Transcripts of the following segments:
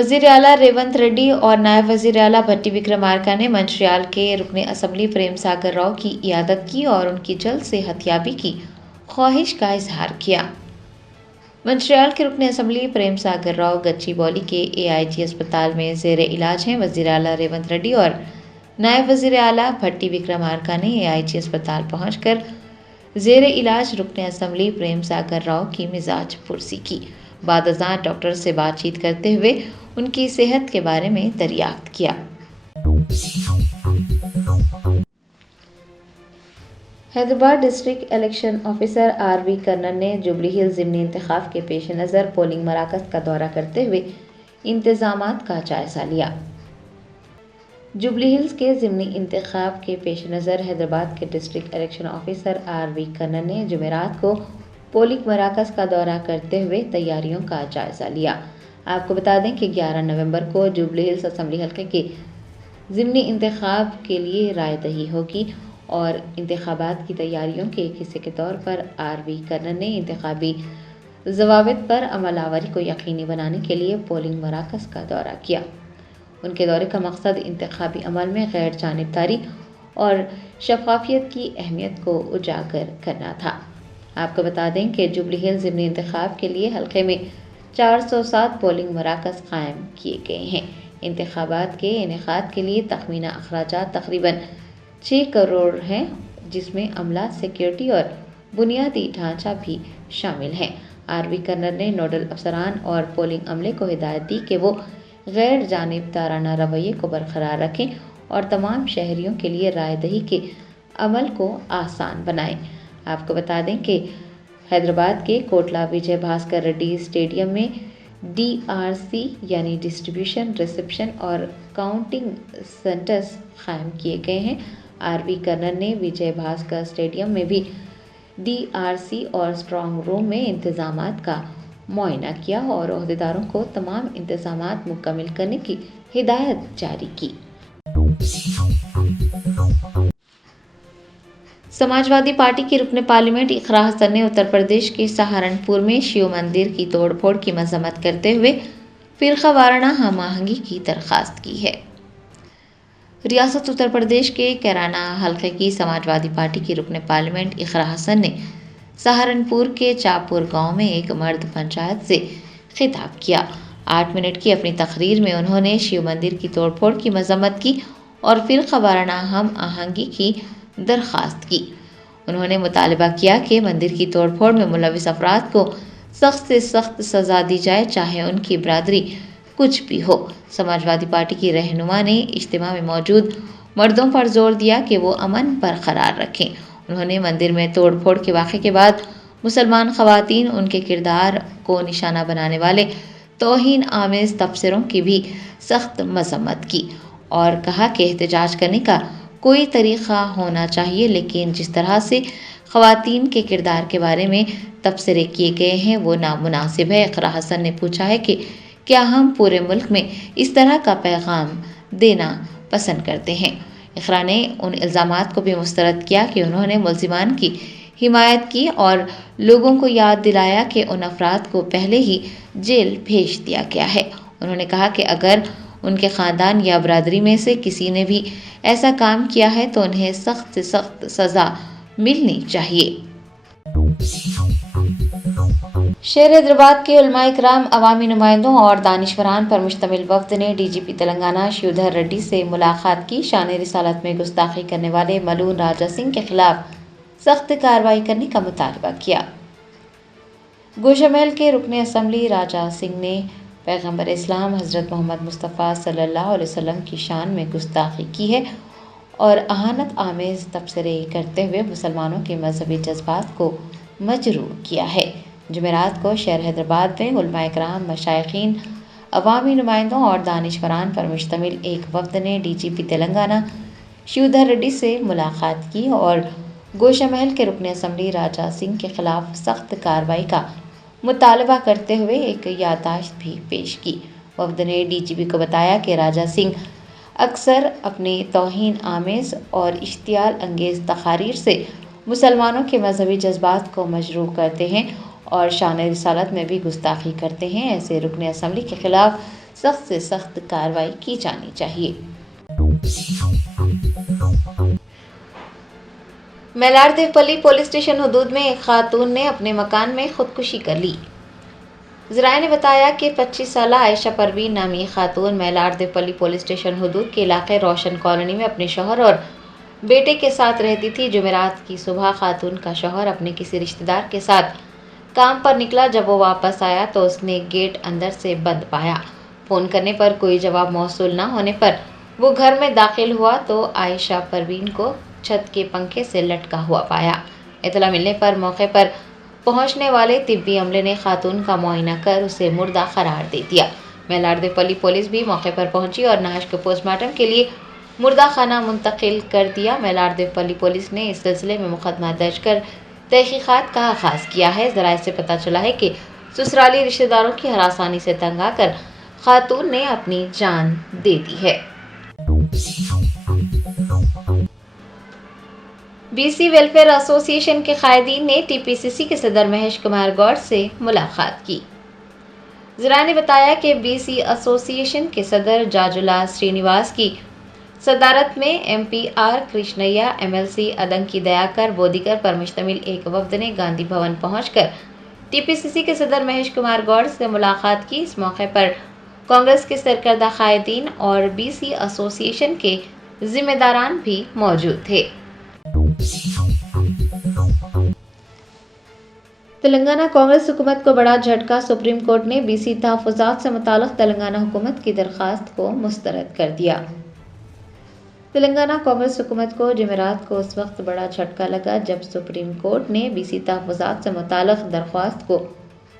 وزیر اعلیٰ ریونت ریڈی اور نائب وزیر اعلیٰ بھٹی وکرمارکا نے منچریال کے رکن اسمبلی پریم ساگر راؤ کی عیادت کی اور ان کی جلد صحت یابی کی خواہش کا اظہار کیا۔ منچریال کے رکن اسمبلی پریم ساگر راؤ گچی باؤلی کے AIG اسپتال میں زیر علاج ہیں۔ وزیر اعلیٰ ریونت ریڈی اور نائب وزیر اعلیٰ بھٹی وکرمارکا نے AIG اسپتال پہنچ کر زیر علاج رکن اسمبلی پریم ساگر راؤ کی مزاج پرسی کی۔ بعد ازاں ڈاکٹر سے بات چیت کرتے ہوئے ان کی صحت کے بارے میں دریافت کیا۔ Hyderabad district election officer RV کنن نے جوبلی ہلز ضمنی انتخاب کے پیش نظر پولنگ مراکز کا دورہ کرتے ہوئے انتظامات کا جائزہ لیا۔ جوبلی ہلز کے ضمنی انتخاب کے پیش نظر حیدرآباد کے ڈسٹرکٹ الیکشن آفیسر RV کنن نے جمعرات کو پولنگ مراکز کا دورہ کرتے ہوئے تیاریوں کا جائزہ لیا۔ آپ کو بتا دیں کہ 11 نومبر کو جوبلی ہلز اسمبلی حلقے کے ضمنی انتخاب کے لیے رائے دہی ہوگی اور انتخابات کی تیاریوں کے ایک حصے کے طور پر RV کنن نے انتخابی ضوابط پر عمل آوری کو یقینی بنانے کے لیے پولنگ مراکز کا دورہ کیا۔ ان کے دورے کا مقصد انتخابی عمل میں غیر جانبداری اور شفافیت کی اہمیت کو اجاگر کرنا تھا۔ آپ کو بتا دیں کہ جوبلی ہلز ضمنی انتخاب کے لیے حلقے میں 407 پولنگ مراکز قائم کیے گئے ہیں۔ انتخابات کے انعقاد کے لیے تخمینہ اخراجات تقریباً 6 کروڑ ہیں، جس میں عملہ، سیکیورٹی اور بنیادی ڈھانچہ بھی شامل ہیں۔ RV کنن نے نوڈل افسران اور پولنگ عملے کو ہدایت دی کہ وہ غیر جانبدارانہ رویے کو برقرار رکھیں اور تمام شہریوں کے لیے رائے دہی کے عمل کو آسان بنائیں۔ آپ کو بتا دیں کہ حیدرآباد کے کوٹلہ وجے بھاسکر ریڈی اسٹیڈیم میں DRC یعنی ڈسٹریبیوشن، ریسیپشن اور کاؤنٹنگ سینٹرز قائم کیے گئے ہیں۔ RV کنن نے وجے بھاسکر اسٹیڈیم میں بھی DRC اور اسٹرانگ روم میں انتظامات کا معائنہ کیا اور عہدیداروں کو تمام انتظامات مکمل کرنے کی ہدایت جاری کی۔ سماجوادی پارٹی کی رکن پارلیمنٹ اقراء حسن نے اتر پردیش کے سہارنپور میں شیو مندر کی توڑ پھوڑ کی مذمت کرتے ہوئے فرقہ وارانہ ہم آہنگی کی درخواست کی ہے۔ ریاست اتر پردیش کے کیرانہ حلقے کی سماجوادی پارٹی کی رکن پارلیمنٹ اقراء حسن نے سہارنپور کے چاپور گاؤں میں ایک مرد پنچایت سے خطاب کیا۔ 8 منٹ کی اپنی تقریر میں انہوں نے شیو مندر کی توڑ پھوڑ کی مذمت کی اور فرقہ وارانہ ہم آہنگی کی درخواست کی۔ انہوں نے مطالبہ کیا کہ مندر کی توڑ پھوڑ میں ملوث افراد کو سخت سے سخت سزا دی جائے، چاہے ان کی برادری کچھ بھی ہو۔ سماجوادی پارٹی کی رہنما نے اجتماع میں موجود مردوں پر زور دیا کہ وہ امن برقرار رکھیں۔ انہوں نے مندر میں توڑ پھوڑ کے واقعے کے بعد مسلمان خواتین، ان کے کردار کو نشانہ بنانے والے توہین آمیز تبصروں کی بھی سخت مذمت کی اور کہا کہ احتجاج کرنے کا کوئی طریقہ ہونا چاہیے، لیکن جس طرح سے خواتین کے کردار کے بارے میں تبصرے کیے گئے ہیں وہ نامناسب ہے۔ اقراء حسن نے پوچھا ہے کہ کیا ہم پورے ملک میں اس طرح کا پیغام دینا پسند کرتے ہیں۔ اقراء نے ان الزامات کو بھی مسترد کیا کہ انہوں نے ملزمان کی حمایت کی اور لوگوں کو یاد دلایا کہ ان افراد کو پہلے ہی جیل بھیج دیا گیا ہے۔ انہوں نے کہا کہ اگر ان کے خاندان یا برادری میں سے کسی نے بھی ایسا کام کیا ہے تو انہیں سخت سے سخت سزا ملنی چاہیے۔ شہر حیدرآباد کے علماء اکرام، عوامی نمائندوں اور دانشوران پر مشتمل وفد نے DGP تلنگانہ شیودھر ریڈی سے ملاقات کی۔ شان رسالت میں گستاخی کرنے والے ملون راجا سنگھ کے خلاف سخت کارروائی کرنے کا مطالبہ کیا۔ گوشہ محل کے رکن اسمبلی راجا سنگھ نے پیغمبر اسلام حضرت محمد مصطفیٰ صلی اللہ علیہ وسلم کی شان میں گستاخی کی ہے اور اہانت آمیز تبصرے کرتے ہوئے مسلمانوں کے مذہبی جذبات کو مجروح کیا ہے۔ جمعرات کو شہر حیدرآباد میں علماء اکرام، مشائخین، عوامی نمائندوں اور دانشوران پر مشتمل ایک وفد نے DGP تلنگانہ شیودھر ریڈی سے ملاقات کی اور گوشہ محل کے رکن اسمبلی راجا سنگھ کے خلاف سخت کارروائی کا مطالبہ کرتے ہوئے ایک یادداشت بھی پیش کی۔ وفد نے DGP کو بتایا کہ راجا سنگھ اکثر اپنی توہین آمیز اور اشتعال انگیز تقاریر سے مسلمانوں کے مذہبی جذبات کو مجروح کرتے ہیں اور شان رسالت میں بھی گستاخی کرتے ہیں۔ ایسے رکن اسمبلی کے خلاف سخت سے سخت کارروائی کی جانی چاہیے۔ میلار دیوپلی پولیس اسٹیشن حدود میں ایک خاتون نے اپنے مکان میں خودکشی کر لی۔ ذرائع نے بتایا کہ 25 سالہ عائشہ پروین نامی خاتون میلار دیوپلی پولیس اسٹیشن حدود کے علاقے روشن کالونی میں اپنے شوہر اور بیٹے کے ساتھ رہتی تھی۔ جمعرات کی صبح خاتون کا شوہر اپنے کسی رشتہ دار کے ساتھ کام پر نکلا۔ جب وہ واپس آیا تو اس نے گیٹ اندر سے بند پایا۔ فون کرنے پر کوئی جواب موصول نہ ہونے پر وہ گھر میں داخل ہوا تو عائشہ پروین کو چھت کے پنکھے سے لٹکا ہوا پایا۔ اطلاع ملنے پر موقع پر پہنچنے والے طبی عملے نے خاتون کا معائنہ کر اسے مردہ قرار دے دیا۔ میلار دیوپلی پولیس بھی موقع پر پہنچی اور نعش کو پوسٹ مارٹم کے لیے مردہ خانہ منتقل کر دیا۔ میلار دیوپلی پولیس نے اس سلسلے میں مقدمہ درج کر تحقیقات کا آغاز کیا ہے۔ ذرائع سے پتہ چلا ہے کہ سسرالی رشتہ داروں کی ہراسانی سے تنگ آ کر خاتون نے اپنی جان دے دی ہے۔ بی سی ویلفیئر ایسوسی ایشن کے قائدین نے ٹی پی سی سی کے صدر مہیش کمار گوڈ سے ملاقات کی۔ ذرائع نے بتایا کہ بی سی ایسوسی ایشن کے صدر جاجولا سرینیواس کی صدارت میں M P R Krishnaiah, M L C Addanki Dayakar و دیگر پر مشتمل ایک وفد نے گاندھی بھون پہنچ کر ٹی پی سی سی کے صدر مہیش کمار گوڈ سے ملاقات کی۔ اس موقع پر کانگریس کے سرکردہ قائدین اور بی سی ایسوسی ایشن کے ذمہ داران بھی موجود تھے۔ تلنگانہ کانگریس حکومت کو بڑا جھٹکا، سپریم کورٹ نے بی سی تحفظات سے متعلق تلنگانہ حکومت کی درخواست کو مسترد کر دیا۔ تلنگانہ کانگریس حکومت کو جمعرات کو اس وقت بڑا جھٹکا لگا جب سپریم کورٹ نے بی سی تحفظات سے متعلق درخواست کو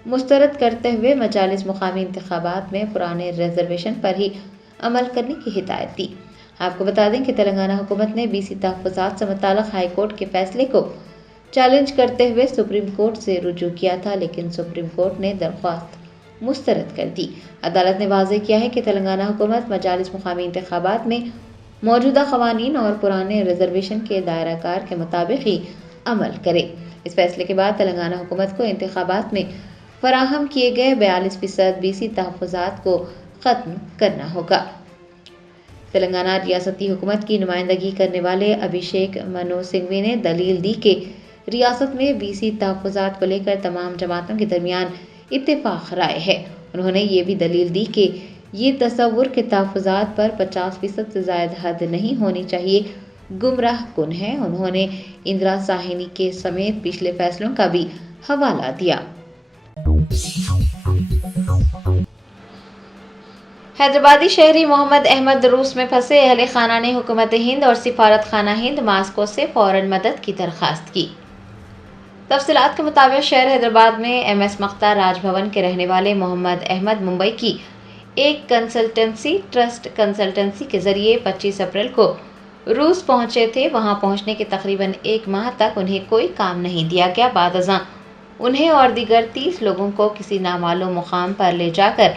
مسترد کرتے ہوئے مجالس مقامی انتخابات میں پرانے ریزرویشن پر ہی عمل کرنے کی ہدایت دی۔ آپ کو بتا دیں کہ تلنگانہ حکومت نے بی سی تحفظات سے متعلق ہائی کورٹ کے فیصلے کو چیلنج کرتے ہوئے سپریم کورٹ سے رجوع کیا تھا، لیکن سپریم کورٹ نے درخواست مسترد کر دی۔ عدالت نے واضح کیا ہے کہ تلنگانہ حکومت مجالس مقامی انتخابات میں موجودہ قوانین اور پرانے ریزرویشن کے دائرہ کار کے مطابق ہی عمل کرے۔ اس فیصلے کے بعد تلنگانہ حکومت کو انتخابات میں فراہم کیے گئے 42% بی سی تحفظات کو ختم کرنا ہوگا۔ تلنگانہ ریاستی حکومت کی نمائندگی کرنے والے ابھیشیک منو سنگھوی نے دلیل دی کہ ریاست میں بی سی تحفظات کو لے کر تمام جماعتوں کے درمیان اتفاق رائے ہے۔ انہوں نے یہ بھی دلیل دی کہ یہ تصور کہ تحفظات پر 50% سے زائد حد نہیں ہونی چاہیے گمراہ کن ہے۔ انہوں نے اندرا ساہنی کے سمیت پچھلے فیصلوں کا بھی حوالہ دیا۔ حیدرآبادی شہری محمد احمد روس میں پھنسے اہل خانہ نے حکومت ہند اور سفارت خانہ ہند ماسکو سے فوراً مدد کی درخواست کی۔ تفصیلات کے مطابق شہر حیدرآباد میں ایم ایس مختار راج بھون کے رہنے والے محمد احمد ممبئی کی ایک کنسلٹنسی ٹرسٹ کنسلٹنسی کے ذریعے 25 اپریل کو روس پہنچے تھے۔ وہاں پہنچنے کے تقریباً ایک ماہ تک انہیں کوئی کام نہیں دیا گیا۔ بعد ازاں انہیں اور دیگر 30 لوگوں کو کسی نامعلوم مقام پر لے جا کر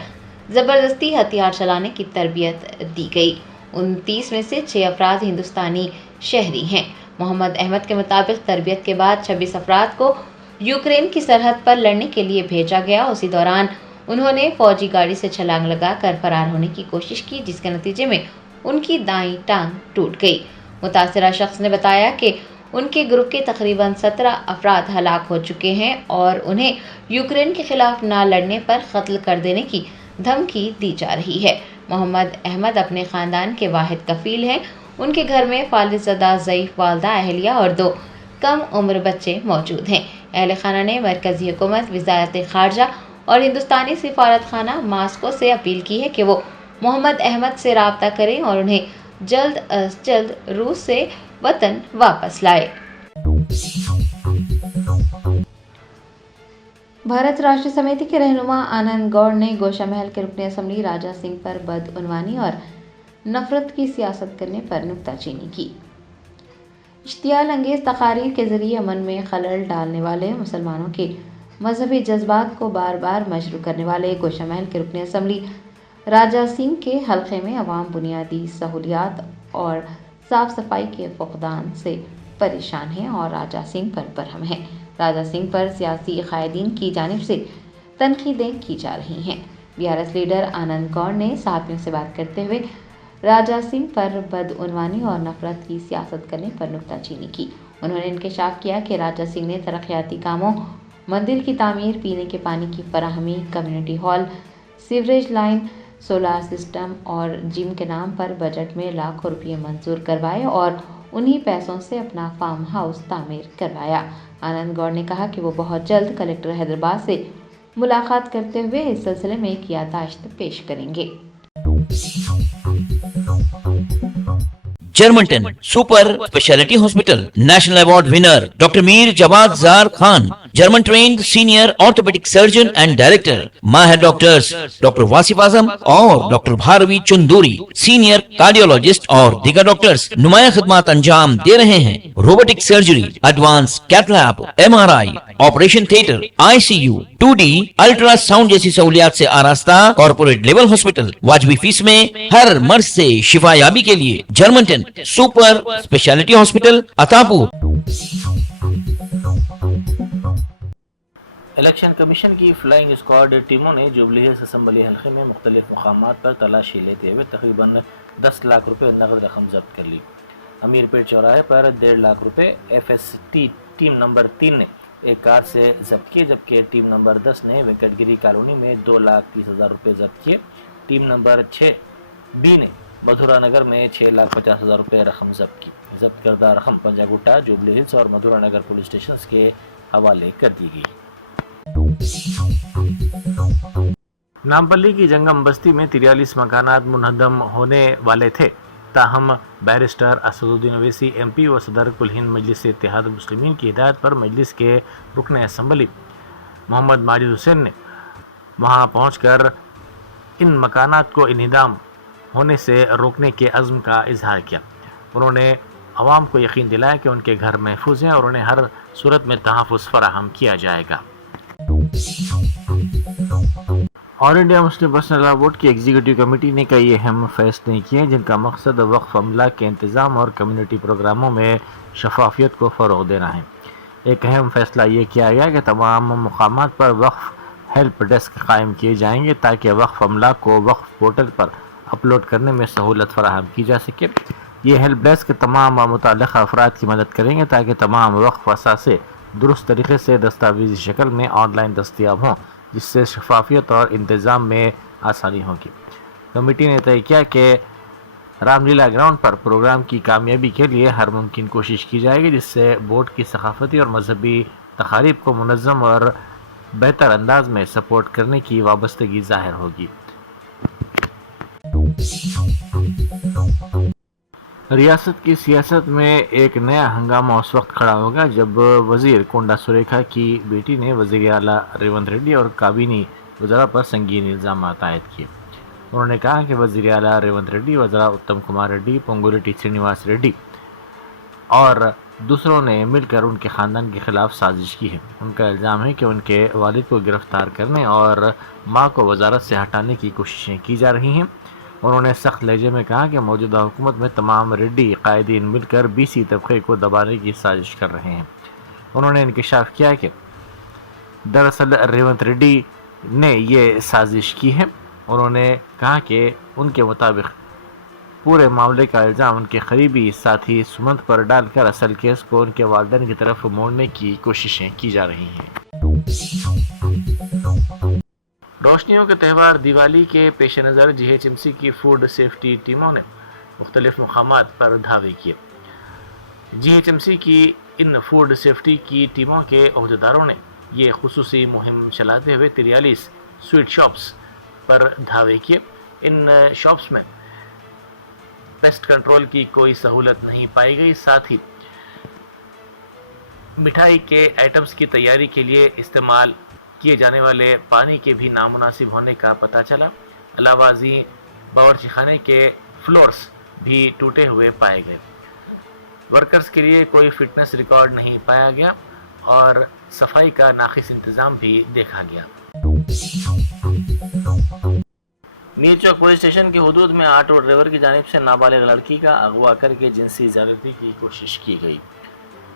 زبردستی ہتھیار چلانے کی تربیت دی گئی۔ ان 30 میں سے 6 افراد ہندوستانی شہری ہیں۔ محمد احمد کے مطابق تربیت کے بعد 26 افراد کو یوکرین کی سرحد پر لڑنے کے لیے بھیجا گیا۔ اسی دوران انہوں نے فوجی گاڑی سے چھلانگ لگا کر فرار ہونے کی کوشش کی، جس کے نتیجے میں ان کی دائیں ٹانگ ٹوٹ گئی۔ متاثرہ شخص نے بتایا کہ ان کے گروپ کے تقریباً 17 افراد ہلاک ہو چکے ہیں اور انہیں یوکرین کے خلاف نہ لڑنے پر قتل کر دینے کی دھمکی دی جا رہی ہے۔ محمد احمد اپنے خاندان کے واحد کفیل ہیں۔ ان کے گھر میں فالج زدہ ضعیف والدہ، اہلیہ اور 2 کم عمر بچے موجود ہیں۔ اہل خانہ نے مرکزی حکومت، وزارت خارجہ اور ہندوستانی سفارت خانہ ماسکو سے اپیل کی ہے کہ وہ محمد احمد سے رابطہ کریں اور انہیں جلد از جلد روس سے وطن واپس لائے۔ بھارت راشٹریہ سمیتی کے رہنما آنند گوڑ نے گوشہ محل کے رکن اسمبلی راجہ سنگھ پر بدعنوانی اور نفرت کی سیاست کرنے پر نکتہ چینی کی۔ اشتعال انگیز تقاریر کے ذریعے امن میں خلل ڈالنے والے، مسلمانوں کے مذہبی جذبات کو بار بار مجروح کرنے والے گوشہ محل کے رکن اسمبلی راجہ سنگھ کے حلقے میں عوام بنیادی سہولیات اور صاف صفائی کے فقدان سے پریشان ہیں اور راجہ سنگھ پر برہم ہیں۔ راجہ سنگھ پر سیاسی قائدین کی جانب سے تنقیدیں کی جا رہی ہیں۔ BRS لیڈر آنند گوڑ نے صحافیوں سے بات کرتے ہوئے راجہ سنگھ پر بدعنوانی اور نفرت کی سیاست کرنے پر نکتہ چینی کی۔ انہوں نے انکشاف کیا کہ راجہ سنگھ نے ترقیاتی کاموں، مندر کی تعمیر، پینے کے پانی کی فراہمی، community hall, sewerage line, solar system اور جم کے نام پر بجٹ میں لاکھوں روپے منظور کروائے اور انہی پیسوں سے اپنا فارم ہاؤس تعمیر کروایا۔ آنند گوڑ نے کہا کہ وہ بہت جلد کلکٹر حیدرآباد سے ملاقات کرتے ہوئے اس سلسلے میں ایک یادداشت پیش کریں گے۔ Germanten super specialty hospital national award winner doctor Mir Jawad Zar Khan, German trained senior orthopaedic surgeon and director, ماہر ڈاکٹرز ڈاکٹر واصف اعظم اور doctor Bharavi Chanduri, senior cardiologist اور دیگر ڈاکٹرز نمایاں خدمات انجام دے رہے ہیں۔ Robotic surgery, advance cath lab, MRI، operation theatre, ICU، 2D ultrasound جیسی سہولیات سے آراستہ کارپوریٹ لیول ہاسپٹل، واجبی فیس میں ہر مرض سے شفا یابی کے لیے Germanten super specialty hospital Attapur. Election commission کی فلائنگ اسکواڈ ٹیموں نے جوبلی ہلز اسمبلی حلقے میں مختلف مقامات پر تلاشی لیتے ہوئے تقریباً 10 لاکھ روپے نقد رقم ضبط کر لی۔ امیر پیٹ چوراہے پر 1.5 لاکھ روپے FST ٹیم نمبر 3 نے ایک کار سے ضبط کیے، جبکہ ٹیم نمبر 10 نے وینکٹ گیری کالونی میں 2,30,000 روپے ضبط کیے۔ ٹیم نمبر 6B نے مدھورا نگر میں 6,50,000 روپے رقم ضبط کی۔ ضبط کردہ رقم پنجا گٹا، جوبلی ہلز اور مدھورا نگر پولیس اسٹیشنز کے حوالے کر دی گئی۔ نامپلی کی جنگم بستی میں 43 مکانات منہدم ہونے والے تھے، تاہم بیرسٹر اسدالدین اویسی MP و صدر کل ہند مجلس اتحاد المسلمین کی ہدایت پر مجلس کے رکن اسمبلی محمد ماجد حسین نے وہاں پہنچ کر ان مکانات کو انہدام ہونے سے روکنے کے عزم کا اظہار کیا۔ انہوں نے عوام کو یقین دلایا کہ ان کے گھر محفوظ ہیں اور انہیں ہر صورت میں تحفظ فراہم کیا جائے گا۔ All India Muslim Personal Law Board کی ایگزیکٹو کمیٹی نے کئی اہم فیصلے کیے جن کا مقصد وقف املاک کے انتظام اور کمیونٹی پروگراموں میں شفافیت کو فروغ دینا ہے۔ ایک اہم فیصلہ یہ کیا گیا کہ تمام مقامات پر وقف ہیلپ ڈیسک قائم کیے جائیں گے تاکہ وقف املاک کو وقف پورٹل پر اپلوڈ کرنے میں سہولت فراہم کی جا سکے۔ یہ ہیلپ ڈیسک تمام متعلقہ افراد کی مدد کریں گے تاکہ تمام وقف اثاثے درست طریقے سے دستاویزی شکل میں آن لائن دستیاب ہوں، جس سے شفافیت اور انتظام میں آسانی ہوگی۔ کمیٹی نے طے کیا کہ رام لیلا گراؤنڈ پر پروگرام کی کامیابی کے لیے ہر ممکن کوشش کی جائے گی، جس سے بورڈ کی ثقافتی اور مذہبی تقاریب کو منظم اور بہتر انداز میں سپورٹ کرنے کی وابستگی ظاہر ہوگی۔ ریاست کی سیاست میں ایک نیا ہنگامہ اس وقت کھڑا ہوگا جب وزیر کونڈا سریکھا کی بیٹی نے وزیر اعلیٰ ریونت ریڈی اور کابینی وزراء پر سنگین الزامات عائد کیے۔ انہوں نے کہا کہ وزیر اعلیٰ ریونت ریڈی، وزراء اتم کمار ریڈی، پونگولیٹی سرینیواس ریڈی اور دوسروں نے مل کر ان کے خاندان کے خلاف سازش کی ہے۔ ان کا الزام ہے کہ ان کے والد کو گرفتار کرنے اور ماں کو وزارت سے ہٹانے کی کوششیں کی جا رہی ہیں۔ انہوں نے سخت لہجے میں کہا کہ موجودہ حکومت میں تمام ریڈی قائدین مل کر BC طبقے کو دبانے کی سازش کر رہے ہیں۔ انہوں نے انکشاف کیا کہ دراصل ریونت ریڈی نے یہ سازش کی ہے۔ انہوں نے کہا کہ ان کے مطابق پورے معاملے کا الزام ان کے قریبی ساتھی سمنت پر ڈال کر اصل کیس کو ان کے والدین کی طرف موڑنے کی کوششیں کی جا رہی ہیں۔ روشنیوں کے تہوار دیوالی کے پیش نظر GHMC کی فوڈ سیفٹی ٹیموں نے مختلف مقامات پر دھاوے کیے۔ GHMC کی ان فوڈ سیفٹی کی ٹیموں کے عہدیداروں نے یہ خصوصی مہم چلاتے ہوئے 43 سویٹ شاپس پر دھاوے کیے۔ ان شاپس میں پیسٹ کنٹرول کی کوئی سہولت نہیں پائی گئی، ساتھ ہی مٹھائی کے آئٹمز کی تیاری کے لیے استعمال کیے جانے والے پانی کے بھی نامناسب ہونے کا پتہ چلا۔ علاوہ ازیں باورچی خانے کے فلورز بھی ٹوٹے ہوئے پائے گئے۔ ورکرز کے لیے کوئی فٹنس ریکارڈ نہیں پایا گیا اور صفائی کا ناقص انتظام بھی دیکھا گیا۔ میر چوک پولیس اسٹیشن کی حدود میں آٹو ڈرائیور کی جانب سے نابالغ لڑکی کا اغوا کر کے جنسی زیادتی کی کوشش کی گئی۔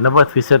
90%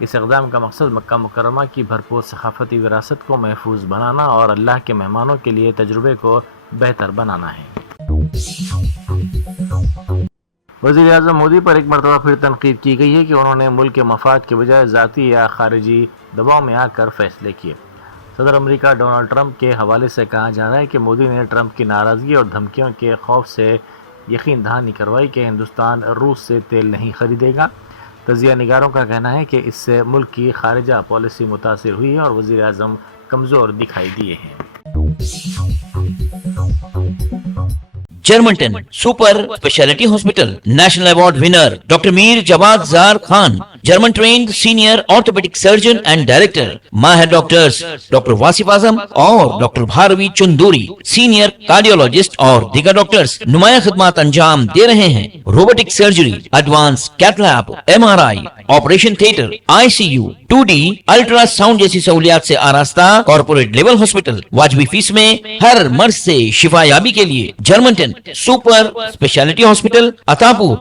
اس اقدام کا مقصد مکہ مکرمہ کی بھرپور ثقافتی وراثت کو محفوظ بنانا اور اللہ کے مہمانوں کے لیے تجربے کو بہتر بنانا ہے۔ وزیر اعظم مودی پر ایک مرتبہ پھر تنقید کی گئی ہے کہ انہوں نے ملک کے مفاد کے بجائے ذاتی یا خارجی دباؤ میں آ کر فیصلے کیے۔ صدر امریکہ ڈونلڈ ٹرمپ کے حوالے سے کہا جا رہا ہے کہ مودی نے ٹرمپ کی ناراضگی اور دھمکیوں کے خوف سے یقین دہانی کروائی کہ ہندوستان روس سے تیل نہیں خریدے گا۔ تجزیہ نگاروں کا کہنا ہے کہ اس سے ملک کی خارجہ پالیسی متاثر ہوئی ہے اور وزیر اعظم کمزور دکھائی دیے ہیں۔ Germanten super specialty hospital national award winner doctor Mir Jawad Zar Khan German trained senior orthopaedic surgeon and director ماہر ڈاکٹرز ڈاکٹر واصف اعظم اور doctor Bharavi Chanduri senior cardiologist اور دیگر ڈاکٹرز نمایاں خدمات انجام دے رہے ہیں۔ Robotic surgery, advance cath lab, MRI، operation theatre, ICU، 2D ultrasound جیسی سہولیات سے آراستہ کارپوریٹ لیول ہاسپٹل واجبی فیس میں ہر مرض سے شفا یابی کے لیے Germanten super specialty hospital, Attapur